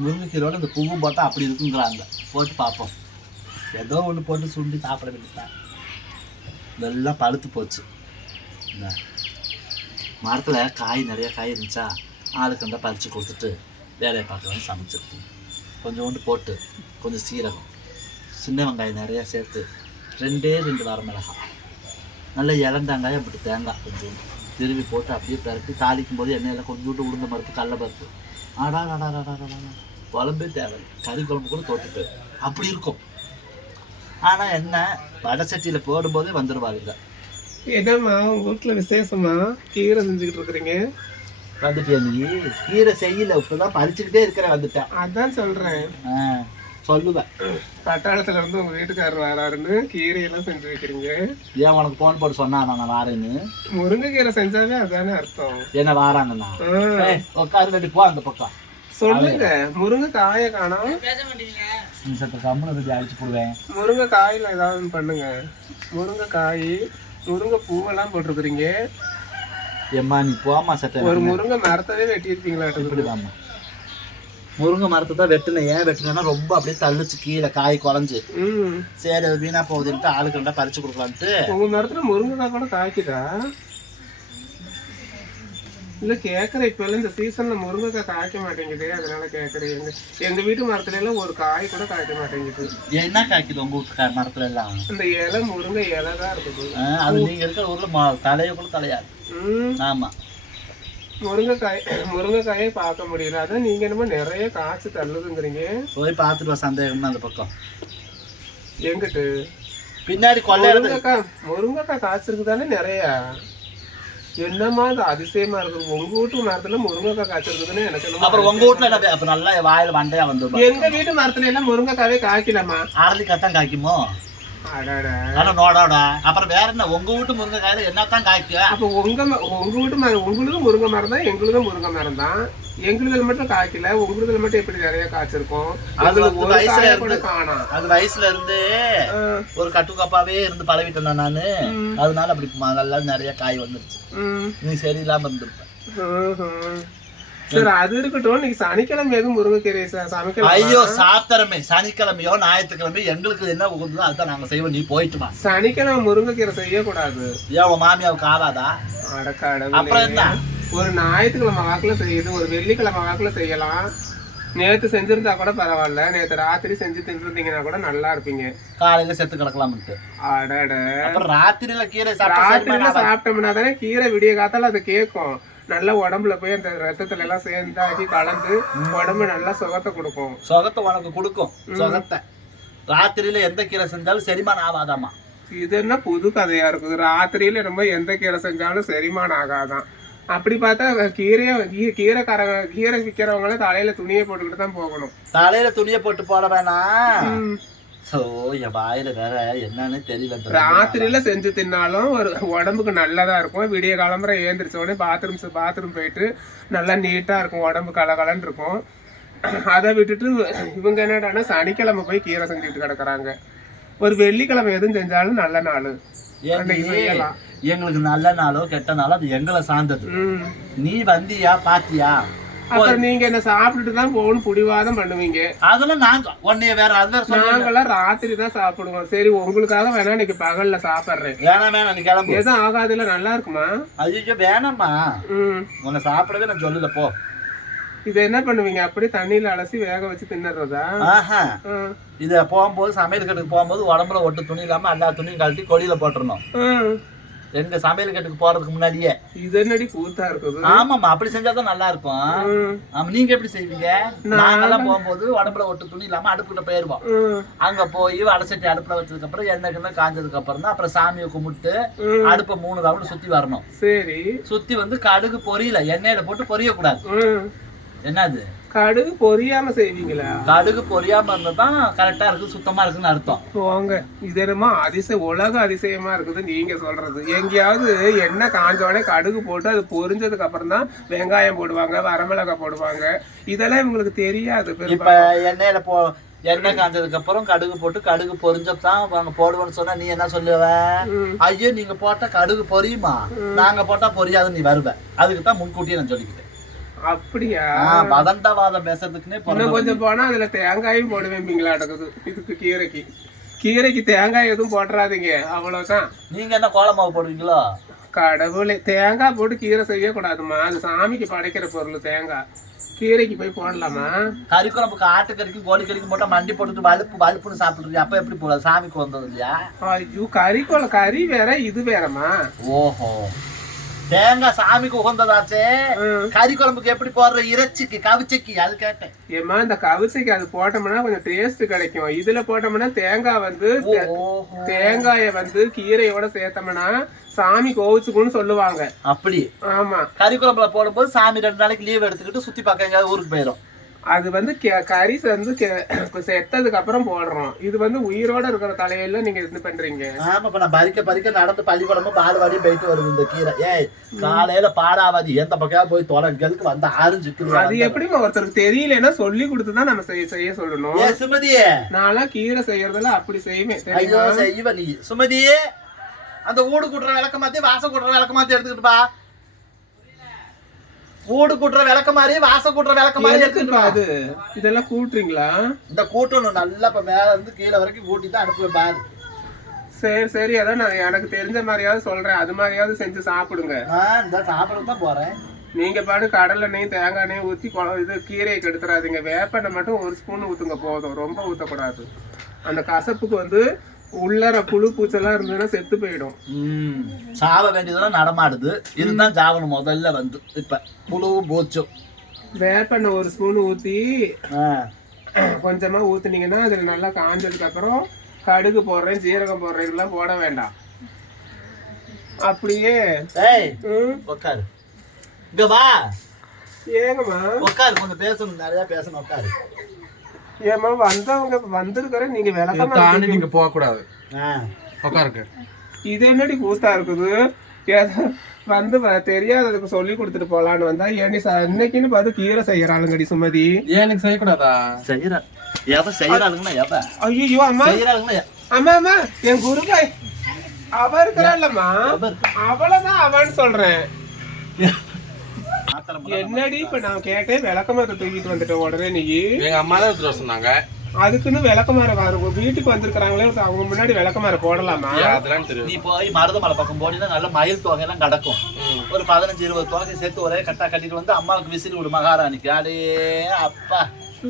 முருங்கைக்கீரோட இந்த பூவும் போட்டால் அப்படி இருக்குங்கிறாங்க. போட்டு பார்ப்போம். ஏதோ ஒன்று போட்டு சுண்டி சாப்பிட வேண்டியதான். இதெல்லாம் பழுத்து போச்சு. இந்த மரத்தில் காய் நிறைய காய் இருந்துச்சா ஆளுக்கு அந்த பறித்து கொடுத்துட்டு வேலையை பார்க்கலாம் சமைச்சிருக்கோம். கொஞ்சோண்டு போட்டு கொஞ்சம் சீரகம், சின்ன வெங்காயம் நிறையா சேர்த்து 2 வரமிளகாய், நல்லா இளந்தாங்காயம் அப்படி தேங்காய் கொஞ்சோண்டு திருவி போட்டு அப்படியே பரப்பி தாளிக்கும் போது எண்ணெயில் கொஞ்சோண்டு உளுந்த பருப்பு கடலைப்பருப்பு. குழம்பே தேவை, கறி குழம்பு கூட தோட்டு அப்படி இருக்கும். ஆனால் என்ன வடை சட்டியில் போடும்போதே வந்துடுவாருங்க. என்னம்மா உங்க வீட்டுல விசேஷமா கீரை செஞ்சுக்கிட்டு இருக்கிறீங்க? வந்துட்டியா நீ? கீரை செய்யல, இப்பதான் பறிச்சுக்கிட்டே இருக்கிறேன். வந்துட்டேன், அதான் சொல்றேன். சொல்லுவேன். பட்டாளத்துல இருந்து உங்க வீட்டுக்காரர் வராருன்னு கீரையெல்லாம் செஞ்சு வைக்கிறீங்க. ஏன் உனக்கு போன் போட்டு சொன்னா நான் வாரேன்னு? முருங்கைக்கீரை செஞ்சாவே அதானே அர்த்தம். என்ன வாராங்கண்ணா? உட்காரு கட்டி போ அந்த பக்கம். சொல்லுங்க. முருங்கை காய காணோம். அழிச்சு போடுவேன். முருங்கை காயில ஏதாவது பண்ணுங்க. முருங்கை காய், முருங்கை பூவெல்லாம் போட்டிருக்கிறீங்க. ஏம்மா நீ போமா சட்டை. ஒரு முருங்கை மரத்தவே வெட்டியிருப்பீங்களா? முருங்கை மரத்தை தான் வெட்டினேன். ஏன் வெட்டினேன்னா ரொம்ப அப்படியே தள்ளிச்சு கீழே காய் குறைஞ்சு. சரி அது வீணா போகுதுன்ட்டு ஆளுக்கு ரெண்டா பறிச்சு கொடுக்கலான்ட்டு. உங்க மரத்துல முருங்கைக்காய் கூட காய்க்குதா? இல்ல கேக்குறேன். இப்ப எல்லாம் இந்த சீசன்ல முருங்கைக்காய் காய்க்க மாட்டேங்குது, அதனால கேக்குறேன். எங்க வீட்டு மரத்துல எல்லாம் ஒரு காய் கூட காய்க்க மாட்டேங்குது. என்ன காய்க்குது உங்க வீட்டு மரத்துல எல்லாம்? இந்த இலை முருங்கை இலை தான் இருக்குது. அது நீங்க இருக்கிற ஊர்ல தலைய கூட தலையாது. ஆமா, முருங்கைக்காயே பார்க்க முடியல. அதான் நீங்க என்னமோ நிறைய காய்ச்சி தள்ளுதுங்கிறீங்க. போய் பார்த்துட்டு வா சந்தேகம்னா அந்த பக்கம். எங்கிட்டு பின்னாடி கொள்ளை முருங்கைக்காய் காய்ச்சிருக்கு தானே நிறைய. என்னமா அது அதிசயமா இருக்கு. உங்க வீட்டு மரத்துல முருங்கைக்காய் காய்ச்சிருக்குதுன்னு எனக்கு. அப்புறம் உங்க வீட்டுல அப்ப நல்லா வாயில வண்டையா வந்து. எங்க வீட்டு மரத்துல எல்லாம் முருங்கைக்காவே காய்க்கலாமா? அரளிக்காய்தான் காய்க்குமோ? அப்புறம் வேற என்ன உங்க வீட்டு முருங்கைக்காயில என்னத்தான் காய்க்கும்? அப்ப உங்க வீட்டு மரம் உங்களுக்கு முருங்கை மரம் தான், எங்களுக்கும் முருங்கை மரம் தான். எங்களுதுல மட்டும் காய்க்கல, உங்களுதுல மட்டும் எப்படி நிறைய காய்ச்சிருக்கும். அது வயசுல இருந்து ஒரு கட்டுக்கப்பாவே இருந்து பழகிட்டேன் நானு. அதனால அப்படி நல்லா நிறைய காய் வந்துருச்சு. நீ சரியில்லாம இருந்திருப்ப. சரி அது இருக்கட்டும். நீங்க சனிக்கிழமை எதுவும் முருங்கைக்கீரை சமைக்கலாம்? ஐயோ சாப்பிட்டறமே. சனிக்கிழமையோ ஞாயிற்றுக்கிழமையோ எங்களுக்கு என்ன உகந்ததோ அதுதான் நாங்க செய்வோம். நீ போயிட்டுமா? சனிக்கிழமை முருங்கைக்கீரை செய்யக்கூடாது. ஏன் உன் மாமியாவுக்கு ஆகாதா? அப்புறம் என்ன? ஒரு ஞாயிற்றுக்கிழமை வாக்குல செய்யுது, ஒரு வெள்ளிக்கிழமை வாக்குல செய்யலாம். நேத்து செஞ்சிருந்தா கூட பரவாயில்ல, நேத்து ராத்திரி செஞ்சு தின்றுந்தீங்கன்னா கூட நல்லா இருப்பீங்க. காலையில செத்து கிடக்கலாம்ட்டு. அப்புறம் ராத்திரியில கீரை சாப்பிட்டோம்னா தானே கீரை விடிய காத்தால அது கேட்கும். நல்லா உடம்புல போய் அந்த ரத்தத்துல எல்லாம் சேர்ந்தாக்கி கலந்து உடம்பு நல்லா சுகத்தை கொடுக்கும். சுகத்தை உனக்கு கொடுக்கும். சுகத்தை ராத்திரியில எந்த கீரை செஞ்சாலும் செரிமானம் ஆகாதாமா. இது என்ன புது கதையா இருக்குது? ராத்திரியில நம்ம எந்த கீரை செஞ்சாலும் செரிமானம் ஆகாதான். அப்படி பார்த்தா கீரை விற்கிறவங்கள தலையில துணியை போட்டுக்கிட்டு தான் போகணும். தலையில துணியை போட்டு போட வேணாம். என் வாயில வேற என்னன்னு தெரியல. ராத்திரியில செஞ்சு தின்னாலும் ஒரு உடம்புக்கு நல்லதா இருக்கும். விடிய காலம்பரை ஏந்திரிச்ச உடனே பாத்ரூம் போயிட்டு நல்லா நீட்டா இருக்கும், உடம்பு கலகலன்னு இருக்கும். அதை விட்டுட்டு இவங்க என்னடான்னா சனிக்கிழமை போய் கீரை செஞ்சுட்டு கிடக்குறாங்க. ஒரு வெள்ளிக்கிழமை எதுவும் செஞ்சாலும் நல்ல நாள் செய்யலாம். எங்களுக்கு நல்ல நாளோ கெட்ட நாளோ அது எங்களை சார்ந்தது. நீ வந்தியா பாத்தியா? அப்புறம் நீங்க என்ன சாப்பிட்டுட்டு தான் போகணும் புடிவாதம் பண்ணுவீங்க. அதெல்லாம் நாங்க ஒன்னே வேற நாங்கெல்லாம் ராத்திரி தான் சாப்பிடுவோம். சரி உங்களுக்காக வேணா இன்னைக்கு பகல்ல சாப்பிடுறேன். வேணாம் நீ கிளம்பு. எதுவும் ஆகாதுல, நல்லா இருக்குமா? ஐயோ வேணாம்மா, உன்னை சாப்பிடவே நான் சொல்லல போ. இத என்ன பண்ணுவீங்க? அப்படியே தண்ணியில அலசி வேக வச்சு தின்னுறதா? இத போகும்போது சமையல் கட்டுக்கு போகும்போது உடம்புல ஒட்டு துணி இல்லாம எல்லா துணியும் கழட்டி கொடியில போட்டுறணும். எங்க சமையல் கட்டுக்கு போறதுக்கு முன்னாடியே. இது என்னடி கூத்தா இருக்குது? ஆமாமா, அப்படி செஞ்சாதான் நல்லா இருக்கும். நீங்க எப்படி செய்வீங்க? நாங்கெல்லாம் போகும்போது உடம்புல ஒட்டு துணி இல்லாம அடுப்புல போயிருவோம். அங்க போய் வடசட்டி அடுப்புல வச்சதுக்கு அப்புறம் எண்ணெய் காஞ்சதுக்கு அப்புறம் தான் அப்புறம் சாமியை கும்பிட்டு அடுப்பை 3 ரவுண்ட் சுத்தி வரணும். சரி, சுத்தி வந்து கடுகு பொரியல எண்ணெயில போட்டு பொரிய கூடாது. என்னது கடுகு பொரியாம செய்வீங்களா? கடுகு பொரியாம இருந்தாதான் கரெக்டா இருக்கு, சுத்தமா இருக்குன்னு அர்த்தம். போங்க, இது என்னமோ உலக அதிசயமா இருக்குது நீங்க சொல்றது. எங்கேயாவது எண்ணெய் காஞ்சோடனே கடுகு போட்டு அது பொரிஞ்சதுக்கு அப்புறம் தான் வெங்காயம் போடுவாங்க, வரமிளகாய் போடுவாங்க. இதெல்லாம் இவங்களுக்கு தெரியாது. இப்ப எண்ணெயில எண்ணெய் காஞ்சதுக்கு அப்புறம் கடுகு போட்டு கடுகு பொரிஞ்சதான் அவங்க போடுவோன்னு சொன்னா நீ என்ன சொல்லுவ? ஐயோ நீங்க போட்டா கடுகு பொரியுமா, நாங்க போட்டா பொரியாது நீ வருவ. அதுக்குதான் முன்கூட்டியே நான் சொல்லிக்கிட்டேன். அப்படியா? வதண்டவாதம் பேசுறதுக்குன்னே இன்னும் கொஞ்சம் போனா அதுல தேங்காயும் போடுவேன் அடக்குது. இதுக்கு கீரைக்கு தேங்காய் எதுவும் போட்டுறாதீங்க, அவ்வளவுதான். நீங்க என்ன கோலமாவு போடுவீங்களோ? கடவுளே, தேங்காய் போட்டு கீரை செய்யக்கூடாதுமா, அது சாமிக்கு படைக்கிற பொருள். தேங்காய் கீரைக்கு போய் போடலாமா? கறி குழம்புக்கு ஆட்டுக்கறிக்கும் கோழிக்கறிக்கும் போட்டா மண்டி போட்டுட்டு வலுப்புன்னு சாப்பிடுறீங்க, அப்ப எப்படி போடாது? சாமிக்கு வந்தது இல்லையா? ஐயோ, கறி வேற, இது வேறமா? ஓஹோ, தேங்காய் சாமிக்கு உகந்ததாச்சே, கறி குழம்புக்கு எப்படி போடுற? இறைச்சிக்கு கவிச்சைக்கு அது கேட்டேன். ஏமா, இந்த கவிச்சைக்கு அது போட்டோம்னா கொஞ்சம் டேஸ்ட் கிடைக்கும். இதுல போட்டோம்னா தேங்காய கீரையோட சேர்த்தோம்னா சாமி கோவிச்சுக்குன்னு சொல்லுவாங்க. அப்படி? ஆமா. கறி குழம்புல போடும்போது சாமி 2 நாளைக்கு லீவ் எடுத்துக்கிட்டு சுத்தி பார்க்க எங்கேயாவது ஊருக்கு போயிடும். அது கறி செத்ததுக்கு அப்புறம் போடுறோம். இது உயிரோட இருக்கிற தலையில நீங்க இது பண்றீங்க. ஆமா, இப்ப நான் பறிக்க நடந்து பள்ளிக்கூடமும் பால்வாடியும் போயிட்டு வருது இந்த கீரை. ஏய், காலையில பாடாவாதி எந்த பக்கம் போய் தொலைக்கிறதுக்கு வந்து ஆரஞ்சு. அது எப்படி ஒருத்தருக்கு தெரியலன்னா சொல்லி கொடுத்துதான் நம்ம செய்ய சொல்லணும். சுமதியே, நான்லாம் கீரை செய்யறதுல அப்படி செய்வேன். செய்வ நீ. சுமதியே, அந்த ஊடு கூட்டுற விளக்க மாத்தி வாசம் கூட்டுற விளக்க மாத்தி எடுத்துக்கிட்டு பா. ஊடு கூட்டுற விளக்க மாதிரி வாசம் கூட்டுற விளக்க மாதிரி எடுத்துக்கிட்டு. அது இதெல்லாம் கூட்டுறீங்களா? இந்த கூட்டணும் நல்லா, இப்ப மேல இருந்து கீழே வரைக்கும் கூட்டி தான் அனுப்புவேன் பாரு. சரி, அதான் நான் எனக்கு தெரிஞ்ச மாதிரியாவது சொல்றேன், அது மாதிரியாவது செஞ்சு சாப்பிடுங்க. இந்த சாப்பிட தான் போறேன். நீங்க பாட்டு கடலெண்ணையும் தேங்காய் எண்ணெயும் ஊற்றி இது கீரையை கெடுத்துறாதீங்க. வேப்பெண்ணெய் மட்டும் 1 ஸ்பூன் ஊத்துங்க போதும், ரொம்ப ஊற்றக்கூடாது. அந்த கசப்புக்கு உள்ளர புழு பூச்செல்லாம் இருந்ததுன்னா செத்து போயிடும். சாவ வேண்டியதெல்லாம் நடமாடுது, இதுதான் சாவணும் முதல்ல. இப்ப புழுவும் பூச்சும். வேப்பெண்ணெய் 1 ஸ்பூன் ஊற்றி கொஞ்சமா ஊத்துனீங்கன்னா அதுல நல்லா காஞ்சதுக்கு அப்புறம் கடுகு போடுறேன், ஜீரகம் போடுறேன், இதெல்லாம் போட வேண்டாம். அப்படியே உட்காரு, இங்க வா. ஏங்கம்மா உட்காரு, கொஞ்சம் பேசணும், நிறைய பேசணும். உட்காரு. ஏமா, வந்தவங்க வந்திருக்கிற நீங்க விளக்கமா தாண்டி நீங்க போக கூடாது. உட்காருங்க. இது என்னடி கூத்தா இருக்குது? தெரியாததுக்கு சொல்லி கொடுத்துட்டு போலான்னு வந்தா ஏனி இன்னைக்குன்னு பார்த்து கீரை செய்யறாளுங்கடி சுமதி. எனக்கு செய்யக்கூடாதா? ஐயோ அம்மா, அம்மா என் குருபாய் அவ இருக்கிறாள்லம்மா, அவளதான் அவன்னு சொல்றேன். என்னடி இப்ப நான் கேட்டேன், விளக்கமாத்த தூக்கிட்டு வந்துட்டேன் உடனே. நீ எங்க அம்மா தான் எடுத்துட்டு சொன்னாங்க. அதுக்குன்னு விளக்கமாற வீட்டுக்கு வந்திருக்காங்களே, அவங்க முன்னாடி விளக்கமாற போடலாமா? நீ போய் மருதமலை பக்கம் போனீங்கன்னா நல்ல மயில் தொகை எல்லாம் கிடக்கும். ஒரு 15-20 தொகை சேர்த்து ஒரே கட்டா கட்டிட்டு வந்து அம்மாவுக்கு விசிறி விடு மகாராணிக்கு. அடே அப்பா,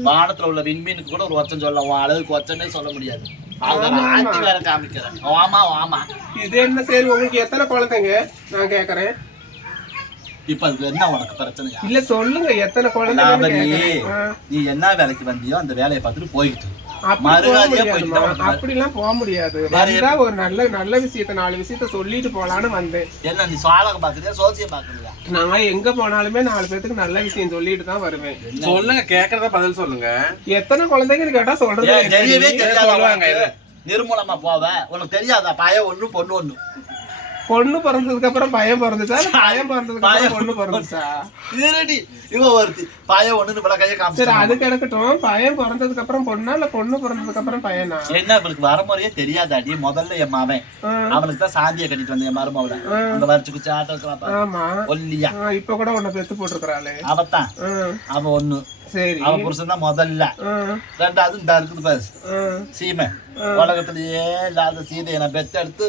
வானத்துல உள்ள விண்மீனுக்கு கூட ஒரு ஒச்சம் சொல்லலாம், உன் அளவுக்கு ஒச்சன்னே சொல்ல முடியாது. ஆட்சி வேற காமிக்கிறேன். ஆமா. இது என்ன? சரி, உங்களுக்கு எத்தனை குழந்தைங்க நான் கேக்குறேன். இப்ப அதுக்கு என்ன உனக்கு பிரச்சனை? இல்ல சொல்லுங்க, எத்தனை குழந்தை? நீ என்ன வேலைக்கு வந்தியோ அந்த வேலையை பார்த்துட்டு போயிட்டு அப்படிலாம் போக முடியாது. ஒரு நல்ல விஷயத்த 4 விஷயத்த சொல்லிட்டு போலான்னு வந்தேன். என்ன நீ சாலகம் பாக்குறியா, சோசியம் பாக்குறியா? நான் எங்க போனாலுமே 4 பேருக்கு நல்ல விஷயம் சொல்லிட்டு தான் வருவேன். சொல்லுங்க, கேக்குறத பதில் சொல்லுங்க. எத்தனை குழந்தைங்கன்னு கேட்டா சொல்றது தெரியவே தெரியாது. நிர்மூலமா போவ, உனக்கு தெரியாதா? பையன் 1 பொண்ணு 1. பொண்ணு பிறந்ததுக்கு அப்புறம் பையன் பிறந்துச்சா? பையன் பிறந்ததுக்கு அப்புறம் பொண்ணு பிறந்துச்சா? இவ ஒருத்தி பையன் 1 கையை காமிச்சு. சரி, அது கிடக்கட்டும். பையன் பிறந்ததுக்கு அப்புறம் பொண்ணா இல்ல பொண்ணு பிறந்ததுக்கு அப்புறம் பையனா? என்ன இவருக்கு வரமுறையே தெரியாதாடி? முதல்ல என் மாவன் அவனுக்கு தான் சாந்தியை கட்டிட்டு வந்தேன், என் மருமவள. அந்த வரிச்சு குச்சி ஆட்டா ஒல்லியா இப்ப கூட உன்னை பெத்து போட்டுருக்காளே அவத்தான். அவ 1. சரி, அவ புருஷன் தான் முதல்ல. 2வது இந்த இருக்குது பாரு சீமை. உலகத்திலேயே இல்லாத சீதையை நான் பெத்து எடுத்து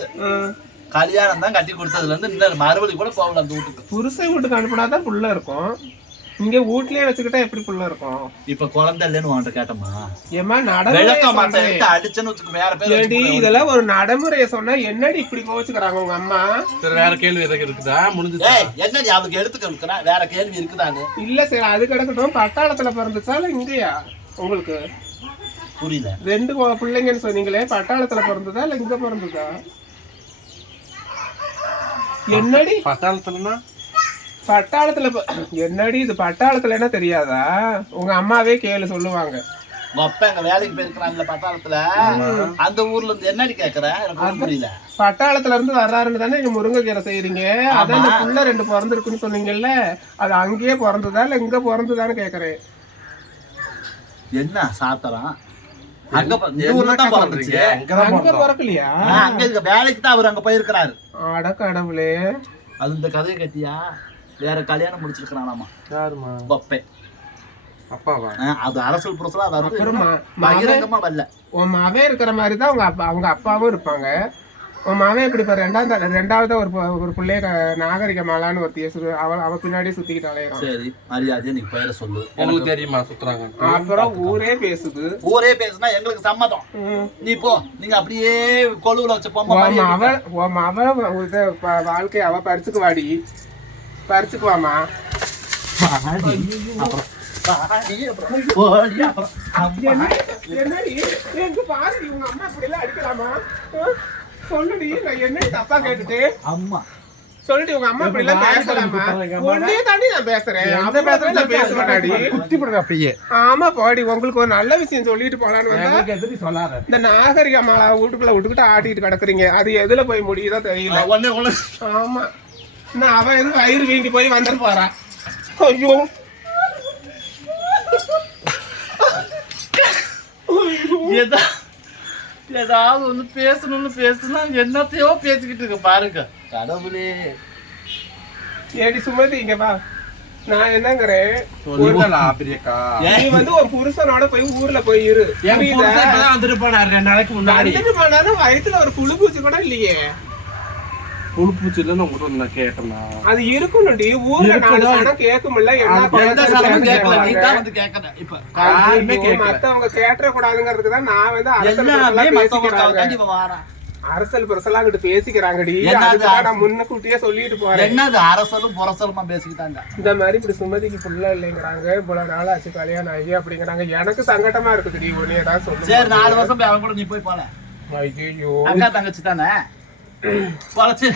கல்யாணம் தான் கட்டி கொடுத்ததுல இருந்து இன்னும் மறுபடி கூட போகல அந்த வீட்டுக்கு. புருஷன் வீட்டுக்கு அனுப்பினாதான் புள்ள இருக்கும். இங்க வீட்லயே வச்சுக்கிட்டா எப்படி புள்ள இருக்கும்? இப்ப குழந்தை இல்லன்னு உன்கிட்ட கேட்டோமா? ஏமா, இதெல்லாம் ஒரு நடைமுறைய சொன்னா என்னடி இப்படி கோச்சுக்கிறாங்க உங்க அம்மா? வேற கேள்வி இருக்குதா? முடிஞ்சுச்சா? என்னடி அவருக்கு எடுத்துக்க வேற கேள்வி இருக்குதான்னு? இல்ல சரி, அது கிடக்கட்டும். பட்டாளத்துல பிறந்துச்சா இல்ல இங்கயா? உங்களுக்கு புரியல. 2 பிள்ளைங்கன்னு சொன்னீங்களே, பட்டாளத்துல பிறந்ததா இல்ல இங்க பிறந்ததா? என்னடி பட்டாளத்துலன்னா? பட்டாளத்துல என்னடி இது? பட்டாளத்துல என்ன தெரியாதா? உங்க அம்மாவே கேளு, சொல்லுவாங்க. எங்க வேலைக்கு போயிருக்கிறாங்கல்ல பட்டாளத்துல, அந்த ஊர்ல இருந்து என்னடி கேக்குற? எனக்கு புரியல. பட்டாளத்துல இருந்து வர்றாருன்னு தானே நீங்க முருங்கைக்கீரை செய்யறீங்க. அதான் அந்த புள்ள 2 பிறந்திருக்குன்னு சொன்னீங்கல்ல, அது அங்கேயே பிறந்ததா இல்ல இங்க பிறந்ததான்னு கேக்குறேன். என்ன சாத்தலாம்? அங்க பிறக்கலையா? வேலைக்கு தான் அவர் அங்க போயிருக்கிறாரு. அட கடவுளே, அது இந்த கதையை கட்டியா? வேற கல்யாணம் முடிச்சிருக்கிறானாமா யாருமா? கொப்பை. அப்பாவா? அது அரசல் புரசலா வருது, அப்புறமா பகிரங்கமா வரல. உன் மகன் இருக்கிற மாதிரி தான் அவங்க அப்பாவும் இருப்பாங்க. உன் மகன் இப்படி இப்போ ரெண்டாவது ஒரு பிள்ளைய நாகரிகமாலான்னு ஒருத்திய அவ பின்னாடியே சுத்திக்கிட்டு அலையிறான். சரி, மரியாதையா நீ பெயரை சொல்லு. உங்களுக்கு தெரியுமா சுத்துறாங்க? அப்புறம் ஊரே பேசுது. ஊரே பேசுனா எங்களுக்கு சம்மதம். நீ போ, நீங்க அப்படியே கொழுவுல வச்ச பொம்மை மாதிரி உன் மவன் வாழ்க்கை அவ பறிச்சுக்குவாடி, பறிச்சுக்குவாமா. என்னடி எங்க பாரு, உங்க அம்மா இப்படி எல்லாம் அடிக்கலாமா? சொல்லுடி, நான் என்ன தப்பா கேட்டுட்டு அம்மா சொல்லிட்டு உங்க அம்மா இப்படி எல்லாம் பேசலாமா? ஒன்னே தாண்டி நான் பேசுறேன், அந்த பேசுறேன் நான் பேச மாட்டாடி. குத்தி போடுங்க அப்படியே. ஆமா போடி, உங்களுக்கு ஒரு நல்ல விஷயம் சொல்லிட்டு போலான்னு வந்தா சொல்லாத. இந்த நாகரிக மாலா வீட்டுக்குள்ள விட்டுக்கிட்டு ஆட்டிட்டு கிடக்குறீங்க. அது எதுல போய் முடியுதோ தெரியல. ஆமா, நான் அவன் எதுவும் வயிறு வீங்கி போய் வந்துட்டு போறா. ஐயோ ஏதாவது ஒண்ணு பேசணும்னு பேசுனா என்னத்தையோ பேசிக்கிட்டு இருக்க பாருங்க. கடவுளே. ஏடி சுமதி இங்க வா. நான் என்னங்கிறேன், பிரியக்கா, நீ வந்து ஒரு புருஷனோட போய் ஊர்ல போய் இரு. வந்துட்டு போனாரு 2 நாளைக்கு முன்னாடி. வந்துட்டு போனாலும் வயிற்றுல ஒரு புழு பூச்சி கூட இல்லையே. புழுப்பூச்சி இல்லன்னு உங்ககிட்ட நான் கேட்டேன்னா அது இருக்கணும்டி. ஊர்ல 4 சனம் கேட்கும்ல. எந்த சனமும் கேட்கல, நீ தான் வந்து கேட்கற. இப்ப யாருமே கேட்கல. மத்தவங்க கேட்ட கூடாதுங்கிறதுக்கு தான் நான் வந்து எல்லாமே மத்தவங்க கண்டிப்பா வாரா. அரசல் புரசலா கிட்ட பேசிக்கிறாங்கடி. நான் முன்னக்கூட்டியே சொல்லிட்டு போறேன். என்னது அரசலும் புரசலுமா பேசிக்கிட்டாங்க. இந்த மாதிரி இப்படி சுமதிக்கு புள்ள இல்லைங்கிறாங்க, இவ்வளவு நாள் ஆச்சு கல்யாணம் ஆகி அப்படிங்கிறாங்க. எனக்கு சங்கடமா இருக்குதுடி. ஒன்னே தான் சொல்லு. சரி, 4 வருஷம் போய் அவன் கூட நீ போய் போல. ஐயோ, அக்கா தங்கச்சி தானே பொழைச்சு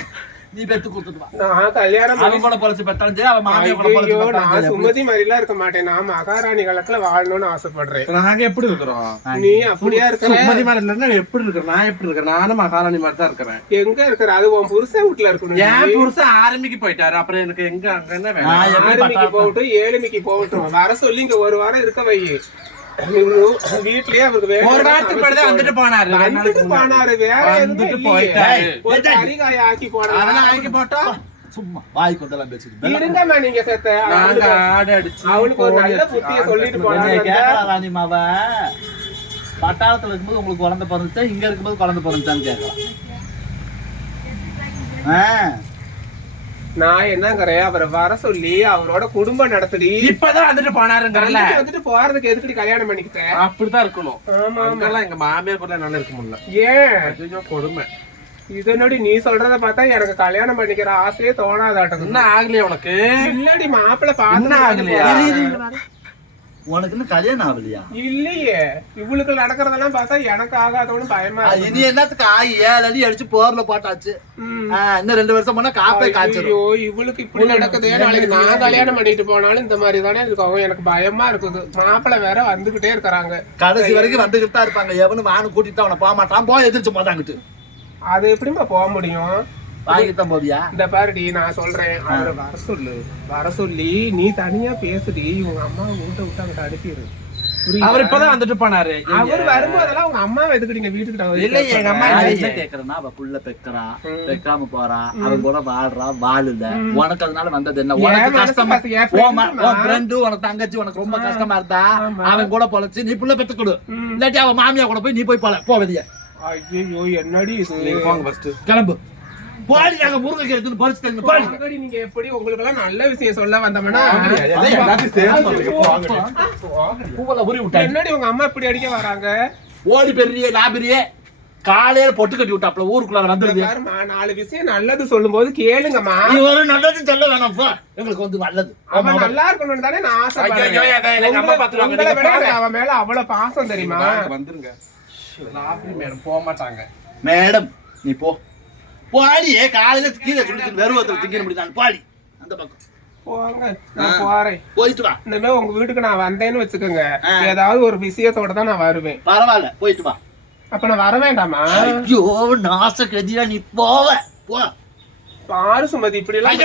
நீ பெத்து கொடுத்துட்டு வா. நான் கல்யாணம் அவன் கூட பொழைச்சு பெற்றாலும் சரி, அவன் மாமியார் கூட பொழைச்சு நான் பெற்றாலும் சுமதி மாதிரிலாம் இருக்க மாட்டேன். நான் மகாராணி காலத்துல வாழணும்னு ஆசைப்படுறேன். நாங்க எப்படி இருக்கிறோம்? நீ அப்படியா இருக்கிற? சுமதி மாதிரி இல்லைன்னா எப்படி இருக்கிறேன்? நான் எப்படி இருக்கிறேன்? நானும் மகாராணி மாதிரி தான் இருக்கிறேன். எங்க இருக்கிற? அது உன் புருஷன் வீட்டுல இருக்கணும். என் புருஷன் ஆர்மிக்கு போயிட்டாரு. அப்புறம் எனக்கு எங்க அங்க என்ன வேலை? 6 போகட்டும் 7 போகட்டும், வர சொல்லி இங்க ஒரு வாரம் இருக்க வை. வீட்லயே அவருக்கு ஒரு வாரத்துக்கு வந்துட்டு போனாரு. வேற வந்துட்டு போயிட்டாரு. ஒரு கறிகாய ஆக்கி போனாரு. அதெல்லாம் ஆக்கி போட்டோம். சும்மா வாய் கொண்டெல்லாம் பேசிக்கிட்டு இருங்கம்மா. நீங்க செத்த நாங்க ஆடு அடிச்சு அவனுக்கு ஒரு நல்ல புத்திய சொல்லிட்டு போனாரு. கேட்கலாம். நீ மாவ பட்டாளத்துல இருக்கும்போது உங்களுக்கு குழந்தை பிறந்துச்சா, இங்க இருக்கும்போது குழந்தை பிறந்துச்சான்னு கேட்கலாம். நான் என்னங்கிறேன், அவரை வர சொல்லி அவரோட குடும்பம் நடத்தி இப்பதான் வந்துட்டு போனாருங்கறல. வந்துட்டு போறதுக்கு எதுக்கு கல்யாணம் பண்ணிக்கிட்டேன்? அப்படிதான் இருக்கணும். ஆமா ஆமா, எங்க மாமியார் கூட என்னால இருக்க முடியல. ஏன் ஐயோ கொடுமை. இதனோட நீ சொல்றத பார்த்தா எனக்கு கல்யாணம் பண்ணிக்கிற ஆசையே தோணாதாட்டம். என்ன ஆகலையா உனக்கு? இல்லடி, மாப்பிள்ளை என்ன ஆகலையா? உனக்கு இன்னும் கல்யாணம் ஆகலையா? இல்லையே. இவளுக்கு நடக்கிறதெல்லாம் பார்த்தா எனக்கு ஆகாதவனு பயமா இருக்கு. இனி என்னத்துக்கு 7 அடி அடிச்சு போர்ல போட்டாச்சு. இன்னும் 2 வருஷம் போனா காப்பே காய்ச்சிரும். ஐயோ, இவளுக்கு இப்படி நடக்குது. நாளைக்கு நான் கல்யாணம் பண்ணிட்டு போனாலும் இந்த மாதிரி தானே இருக்கும். எனக்கு பயமா இருக்குது. மாப்பிள்ளை வேற வந்துகிட்டே இருக்கிறாங்க. கடைசி வரைக்கும் வந்துகிட்டு தான் இருப்பாங்க. எவனும் வானு கூட்டிட்டு அவனை போக மாட்டான். போய் எதிர்த்து போதாங்கிட்டு அது எப்படிமா போக முடியும்? வாங்கித்தான் போவியா? இந்த பாருடி, நான் சொல்றேன், அவரை வர சொல்லி நீ தனியா பேசுடி. உங்க அம்மா விட்டு அங்கிட்ட அனுப்பிடு. அவர் இப்பதான் வந்துட்டு போனாரு. அவர் வரும்போதெல்லாம் உங்க அம்மா எதுக்கிட்டீங்க வீட்டுக்கு? இல்ல, எங்க அம்மா என்ன கேக்குறேன்னா, அவ புள்ள பெக்கிறா, பெக்காம போறா, அவன் கூட வாழ்றா, வாழுல. உனக்கு அதனால வந்தது என்ன? உனக்கு கஷ்டமா, உன் ஃப்ரெண்டு, உனக்கு தங்கச்சி உனக்கு ரொம்ப கஷ்டமா இருந்தா அவன் கூட பொழைச்சு நீ புள்ள பெத்து கொடு. இல்லாட்டி அவன் மாமியா கூட போய் நீ போய் போ வெளியே. ஐயோ, என்னடி கிளம்பு போடி. நாங்க முருங்கை எடுத்து பறிச்சு தங்க போடி. நீங்க எப்படி உங்களுக்கு எல்லாம் நல்ல விஷயம் சொல்ல வந்தோம்னா என்னடி உங்க அம்மா இப்படி அடிக்க வராங்க? ஓடி பெரிய லாபரியே காலையில பொட்டு கட்டி விட்டாப்ல ஊருக்குள்ள வந்துருது. 4 விஷயம் நல்லது சொல்லும் போது கேளுங்கம்மா. நீ ஒரு நல்லது சொல்ல வேணாம். எங்களுக்கு வந்து நல்லது அவன் நல்லா இருக்கணும்னு தானே நான் ஆசைப்படுறேன். அவன் மேல அவ்வளவு பாசம் தெரியுமா? வந்துருங்க போக மாட்டாங்க. மேடம் நீ போ பாடியே. காலையில கீழே சொல்லி வெறுவத்துல திங்கிற முடியும். பாடி அந்த பக்கம் போங்க, நான் போறேன். போயிட்டு வா. இனிமே உங்க வீட்டுக்கு நான் வந்தேன்னு வச்சுக்கோங்க, ஏதாவது ஒரு விஷயத்தோட தான் நான் வருவேன். பரவாயில்ல, போயிட்டு வா. அப்ப நான் வர வேண்டாமா? ஐயோ, நாசக்கதியா நீ போவ. போ பாரு சுமதி, இப்படி எல்லாம்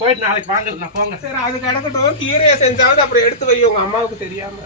போயிட்டு நாளைக்கு வாங்க. போங்க. சரி, அது கிடக்கட்டும். கீரையை செஞ்சாவது அப்புறம் எடுத்து வை உங்க அம்மாவுக்கு தெரியாம.